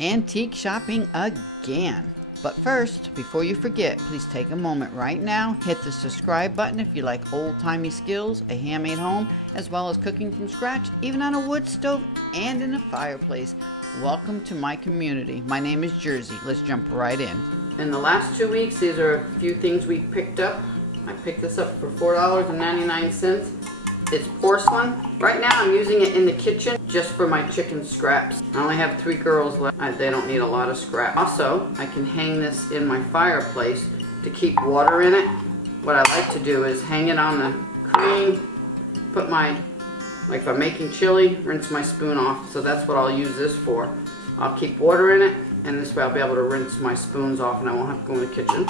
antique shopping again. But first, before you forget, please take a moment right now, hit the subscribe button if you like old-timey skills, a handmade home, as well as cooking from scratch, even on a wood stove and in a fireplace. Welcome to my community. My name is Jersey. Let's jump right in. In the last 2 weeks, these are a few things we picked up. I picked this up for $4.99. It's porcelain. Right now I'm using it in the kitchen just for my chicken scraps. I only have 3 girls left. They don't need a lot of scrap. Also, I can hang this in my fireplace to keep water in it. What I like to do is hang it on the cream, put my, like if I'm making chili, rinse my spoon off. So that's what I'll use this for. I'll keep water in it, and this way I'll be able to rinse my spoons off and I won't have to go in the kitchen.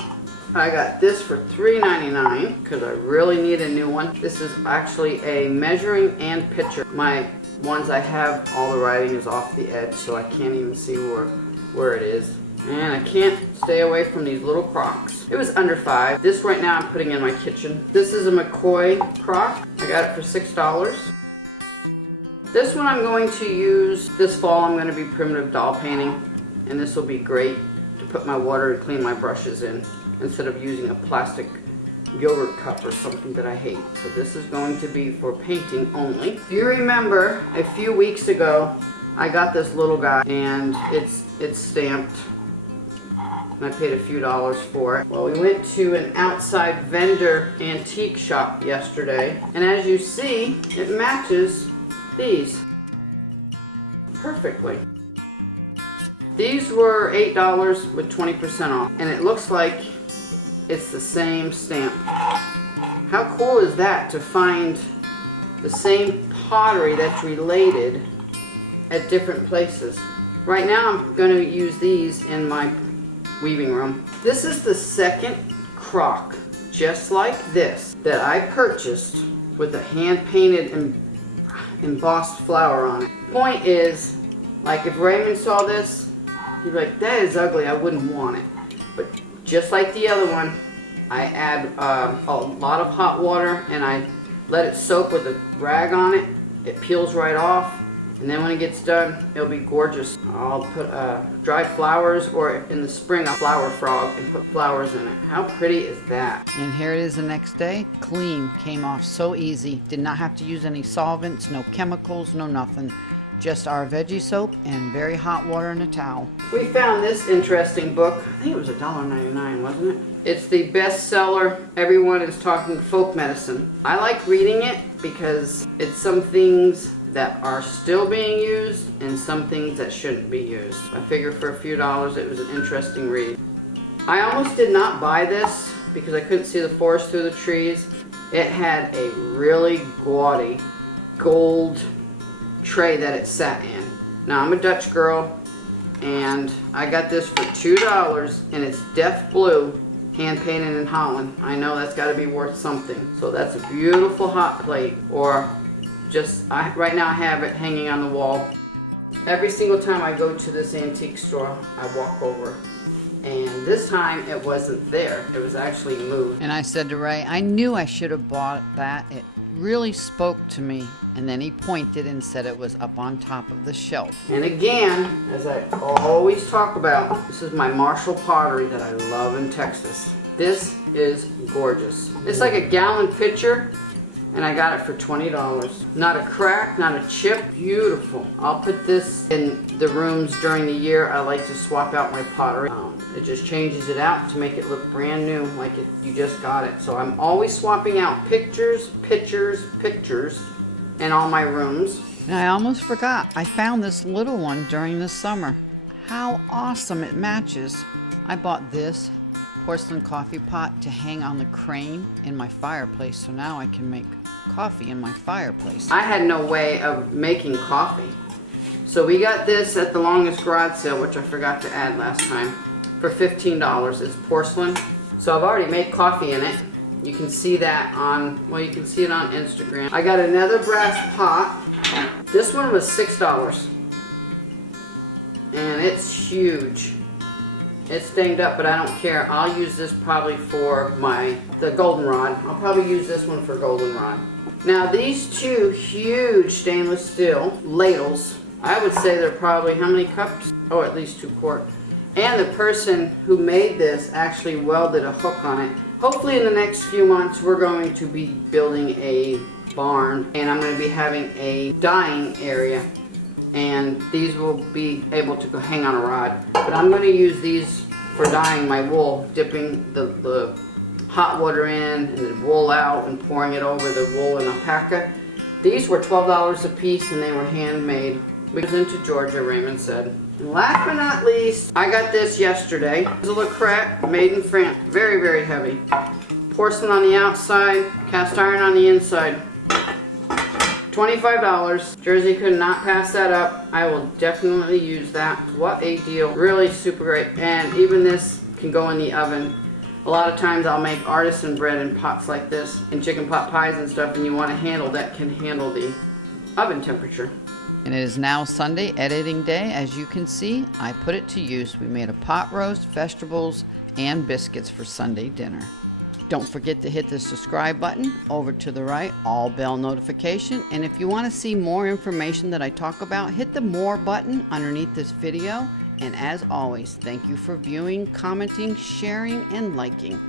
I got this for $3.99 because I really need a new one. This is actually a measuring and pitcher. My ones I have, all the writing is off the edge, so I can't even see where it is. And I can't stay away from these little crocks. It was under $5. This right now I'm putting in my kitchen. This is a McCoy crock. I got it for $6. This one I'm going to use this fall. I'm going to be primitive doll painting, and this will be great to put my water and clean my brushes in, instead of using a plastic yogurt cup or something that I hate. So this is going to be for painting only. If you remember, a few weeks ago, I got this little guy, and it's stamped, and I paid a few dollars for it. Well, we went to an outside vendor antique shop yesterday, and as you see, it matches these perfectly. These were $8 with 20% off, and it looks like it's the same stamp. How cool is that, to find the same pottery that's related at different places? Right now I'm going to use these in my weaving room. This is the second crock just like this that I purchased with a hand-painted and embossed flower on it. Point is, like if Raymond saw this, he'd be like, that is ugly, I wouldn't want it. But just like the other one, I add a lot of hot water and I let it soak with a rag on it. It peels right off, and then when it gets done, it'll be gorgeous. I'll put dried flowers, or in the spring a flower frog, and put flowers in it. How pretty is that? And here it is the next day. Clean, came off so easy. Did not have to use any solvents, no chemicals, no nothing. Just our veggie soap and very hot water and a towel. We found this interesting book. I think it was $1.99, wasn't it? It's the bestseller. Everyone is talking folk medicine. I like reading it because it's some things that are still being used and some things that shouldn't be used. I figured for a few dollars it was an interesting read. I almost did not buy this because I couldn't see the forest through the trees. It had a really gaudy gold tray that it sat in. Now I'm a Dutch girl, and I got this for $2, and it's death blue, hand painted in Holland. I know that's got to be worth something. So that's a beautiful hot plate, or just right now I have it hanging on the wall. Every single time I go to this antique store, I walk over, and this time it wasn't there. It was actually moved. And I said to Ray, I knew I should have bought that. It really spoke to me. And then he pointed and said it was up on top of the shelf. And again, as I always talk about, this is my Marshall pottery that I love in Texas. This is gorgeous. It's like a gallon pitcher, and I got it for $20. Not a crack, not a chip, beautiful. I'll put this in the rooms during the year. I like to swap out my pottery. It just changes it out to make it look brand new, like you just got it. So I'm always swapping out pictures, pictures, pictures in all my rooms. And I almost forgot, I found this little one during the summer. How awesome it matches. I bought this porcelain coffee pot to hang on the crane in my fireplace, so now I can make coffee in my fireplace. I had no way of making coffee, so we got this at the longest garage sale, which I forgot to add last time, for $15. It's porcelain, so I've already made coffee in it. You can see that on, well, you can see it on Instagram. I got another brass pot. This one was $6, and it's huge. It's dinged up, but I don't care. I'll use this probably for the goldenrod. I'll probably use this one for goldenrod. Now these two huge stainless steel ladles, I would say they're probably, how many cups? Oh, at least 2 quart. And the person who made this actually welded a hook on it. Hopefully in the next few months we're going to be building a barn, and I'm going to be having a dyeing area, and these will be able to go hang on a rod. But I'm going to use these for dyeing my wool, dipping the hot water in and the wool out and pouring it over the wool in alpaca. These were $12 a piece and they were handmade. We was into Georgia, Raymond said. And last but not least, I got this yesterday. It's a Creuset made in France. Very, very heavy. Porcelain on the outside, cast iron on the inside. $25. Jersey could not pass that up. I will definitely use that. What a deal. Really super great. And even this can go in the oven. A lot of times I'll make artisan bread in pots like this and chicken pot pies and stuff, and you want a handle that can handle the oven temperature. And it is now Sunday, editing day. As you can see, I put it to use. We made a pot roast, vegetables, and biscuits for Sunday dinner. Don't forget to hit the subscribe button over to the right, all bell notification. And if you want to see more information that I talk about, hit the more button underneath this video. And as always, thank you for viewing, commenting, sharing, and liking.